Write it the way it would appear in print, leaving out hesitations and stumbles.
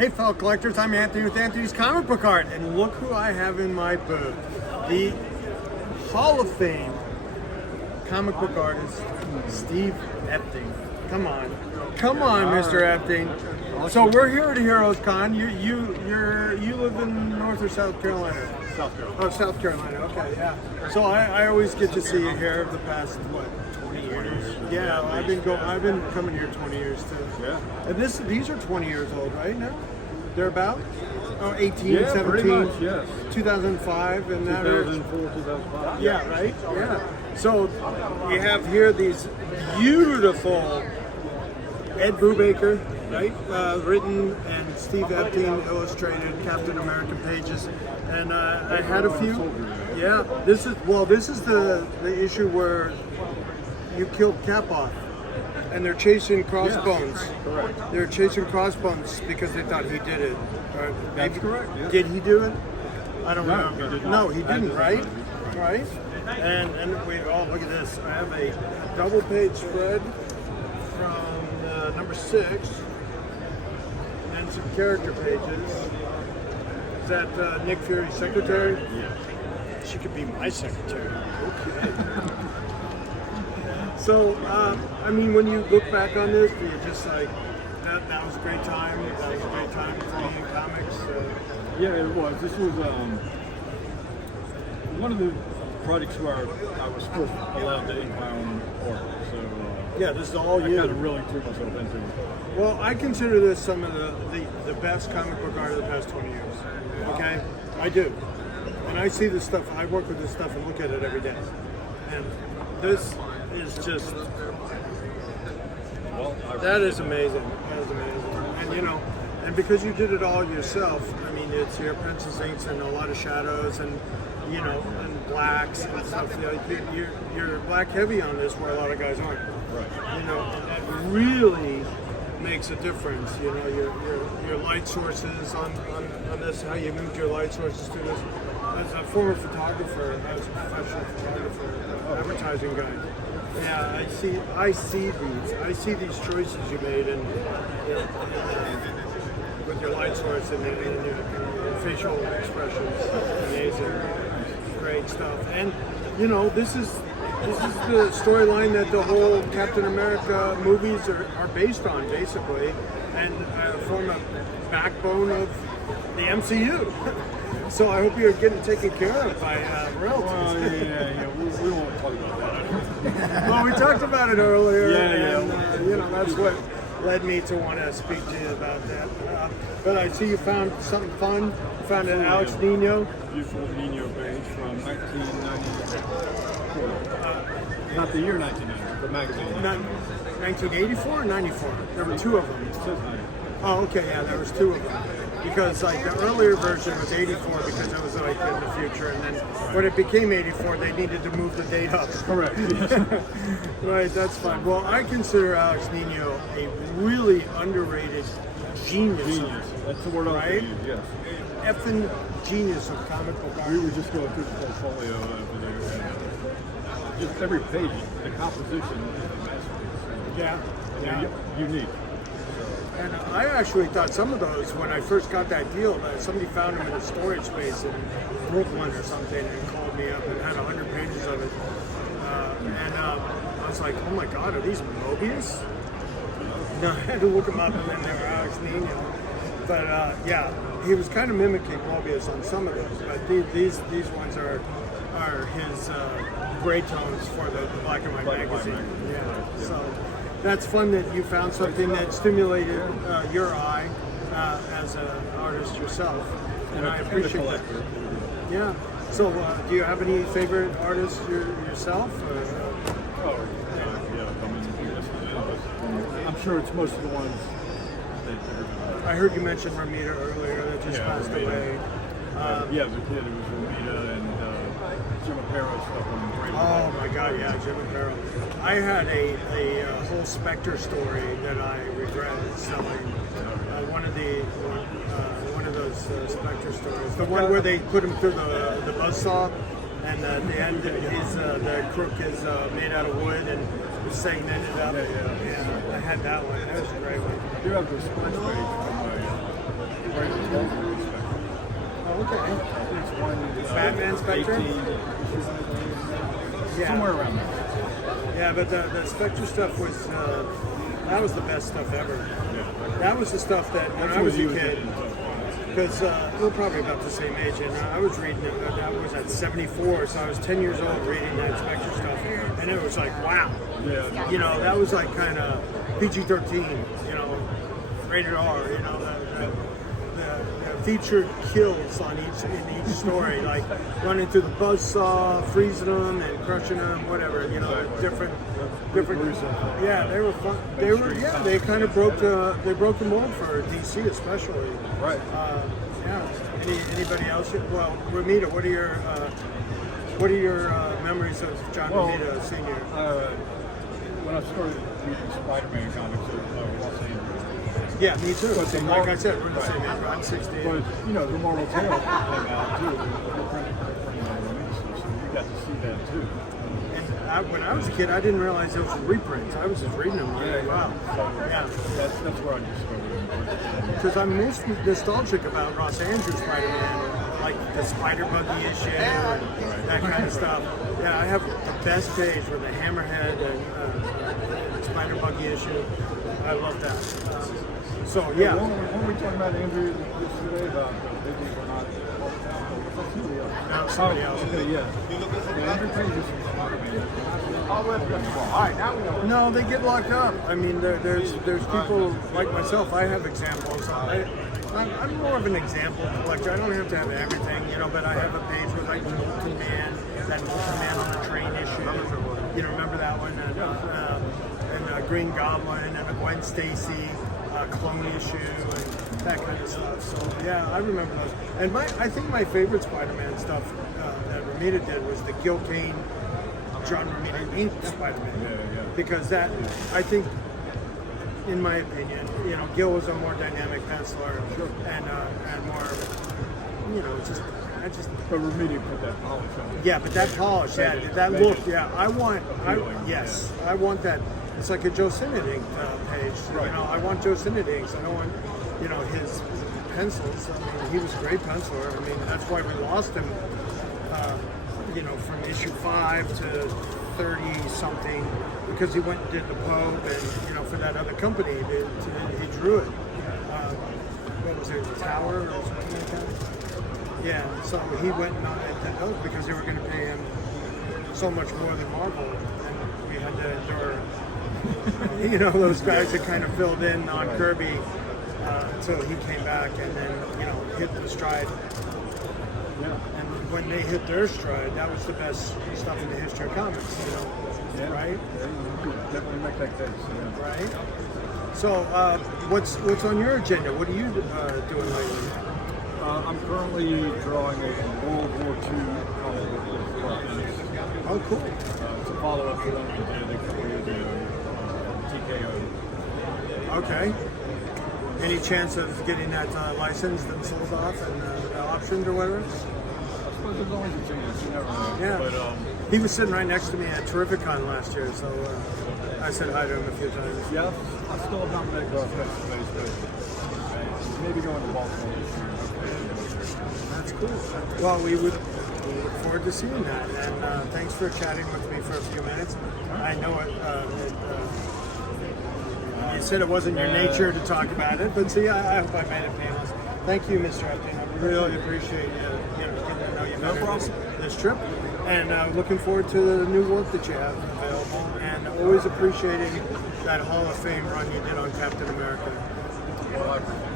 Hey fellow collectors, I'm Anthony with Anthony's Comic Book Art, and look who I have in my booth. The Hall of Fame comic book artist, Steve Epting. Come on, Mr. Epting. So we're here at Heroes Con. You live in North or South Carolina? South Carolina. Oh, South Carolina. Okay, yeah. So I always get to see you here the past 20 years. Yeah, I've been coming here 20 years too. Yeah. And these are 20 years old right now. They're about 18, Yeah, 17, pretty much, yes. 2005, and that 2004, 2005. yeah, right? Yeah. So we have here these beautiful Ed Brubaker, right? Written, and Steve Epting illustrated Captain America pages. And I had a few. Yeah. This is the issue where you killed Cap off. And they're chasing Crossbones. Yes, correct. They're chasing Crossbones because they thought he did it. Or That's correct, yeah. Did he do it? I don't No, remember. he did not. No, he I didn't, just right? remember. Right? And we look at this. I have a double page spread from number 6 and some character pages. Is that Nick Fury's secretary? Yeah. She could be my secretary. Okay. So, I mean, when you look back on this, do you just like, that was a great time? That was a great time for you in comics? Yeah, it was. This was one of the projects where I was first allowed to ink my own art. So Yeah, this is all I you. kind of really threw myself into it. Well, I consider this some of the best comic book art of the past 20 years. Okay? I do. And I see this stuff, I work with this stuff and look at it every day. And this is just, Well, that is amazing. That is amazing. And you know, and because you did it all yourself, I mean, it's your pencils, inks, and a lot of shadows, and you know, and blacks and stuff. Like you're black heavy on this, where a lot of guys aren't. Right. You know, and that really makes a difference. You know, your light sources on this, how you moved your light sources to this. As a former photographer, as a professional photographer, advertising guy. Yeah, I see these choices you made, and you know, with your light source and your facial expressions, amazing, great stuff. And you know, this is the storyline that the whole Captain America movies are based on, basically, and form a backbone of the MCU. So I hope you're getting taken care of by royalties. Well, yeah. We won't talk about that. Well, we talked about it earlier, Yeah. and you know, that's what led me to want to speak to you about that. But I see you found something fun. You found an Alex Nino. Beautiful Nino page from 1994. Not the year 1990, the magazine. Not 1984 or 94? There were two of them. It says 90. Oh, okay, yeah, there was two of them. Because like the earlier version was 84 because it was like in the future, and then when it became 84, they needed to move the date up. Correct. Right, that's fine. Well, I consider Alex Nino a really underrated genius. Genius. That's the word I was Right? going to use, yes. Effing genius of comic book art. We were just going through the portfolio over there, and just every page, the composition is a masterpiece. Yeah, I yeah. mean, unique. And I actually thought some of those, when I first got that deal, that somebody found them in a storage space in Brooklyn or something and called me up and had 100 pages of it. And I was like, oh my God, are these Mobius? No, I had to look them up, and then they were Alex Nino. But yeah, he was kind of mimicking Mobius on some of those. But these ones are his gray tones for the black and white magazine. Yeah. So that's fun that you found something that stimulated your eye as an artist yourself, and I appreciate that. Yeah. So, do you have any favorite artists yourself? Oh, yeah. I mean, I'm sure it's most of the ones that everybody. I heard you mention Ramita earlier that just passed Ramita. away. Yeah, as a kid, it was Ramita and Jim Aparo stuff on the radio. Oh my God, yeah, Jim Aparo. I had a whole Spectre story that I regret selling. One of those Spectre stories, the one where they put him through the buzzsaw, and at the end, the crook is made out of wood and was segmented up. Yeah, I had that one. That was a great one. I do have the splash page from my Okay. It's one. Batman Spectre? 18, Yeah. somewhere around there. Yeah, but the Spectre stuff was that was the best stuff ever. Yeah. That was the stuff that when I was a kid, because we're probably about the same age, and I was reading it. I was at 74, so I was 10 years old reading that Spectre stuff, and it was like, wow. Yeah. You know, that was like kind of PG-13. You know, rated R. You know, the featured kills in each story, like running through the buzzsaw, freezing them and crushing them, whatever. You know, different. Yeah, they were fun. They kind of broke the mold for DC especially. Right. Yeah. Anybody else? Well, Romita, what are your memories of John Romita Sr.? When I started reading Spider-Man comics at Los Angeles. Yeah, me too. But the Like I said, we're the same age. I'm 68. But you know, the Marvel Tale came out too. So you got to see that too. And when I was a kid, I didn't realize it was reprints. I was just reading them. Like, wow. So Yeah. that's where I just started. Because I'm most nostalgic about Ross Andrews Spider-Man, like the Spider Buggy issue and that kind of stuff. Yeah, I have the best page with the Hammerhead and Spider Buggy issue. I love that. So yeah. When we talking about Andrew yesterday about business or not, No, somebody else. Okay, yeah. Andrew Page is All right, now we know. No, they get locked up. I mean, there's people like myself. I have examples. I'm more of an example collector. I don't have to have everything, you know, but I have a page with like Molten Man, that Molten Man on the train issue. You know, remember that one? And Green Goblin and a Gwen Stacy clone issue and that kind of stuff. So yeah, I remember those. And I think my favorite Spider-Man stuff that Romita did was the Gil Kane, John Romita inked Spider-Man. Because that, I think, in my opinion, you know, Gil was a more dynamic penciler and more, you know, But Romita put that polish on it. yeah, but that polish, that look, yeah, I want that. It's like a Joe Sinnott ink page. Right. You know, I want Joe Sinnott inks. I don't want, you know, his pencils. I mean, he was a great penciler. I mean, that's why we lost him. You know, from issue 5 to 30 something, because he went and did the Pope, and you know, for that other company, he drew it. What was it, the Tower or something like that? Yeah. So he went and did those because they were going to pay him so much more than Marvel, and we had to endure. You know, those guys that kind of filled in on Kirby until he came back and then, you know, hit the stride. Yeah. And when they hit their stride, that was the best stuff in the history of comics, you know, right? Yeah, you could definitely make that case. Yeah. Right? So, what's on your agenda? What are you doing lately? I'm currently drawing a World War II comic book. Oh, cool. It's a follow-up to one we did a couple years ago, TKO. Okay. Any chance of getting that licensed and sold off and optioned or whatever? I suppose there's always a chance, you never know. Yeah. But, he was sitting right next to me at Terrificon last year, so I said hi to him a few times. yeah, I still have not met across face to face, but maybe going to Baltimore this year. That's cool. Well, we look forward to seeing that, and thanks for chatting with me for a few minutes. I know you said it wasn't your nature to talk about it, but see, I hope I made it painless. Thank you, Mr. Epting. I really appreciate getting to know you better this trip, and looking forward to the new work that you have available, and always appreciating that Hall of Fame run you did on Captain America. Well, I appreciate it.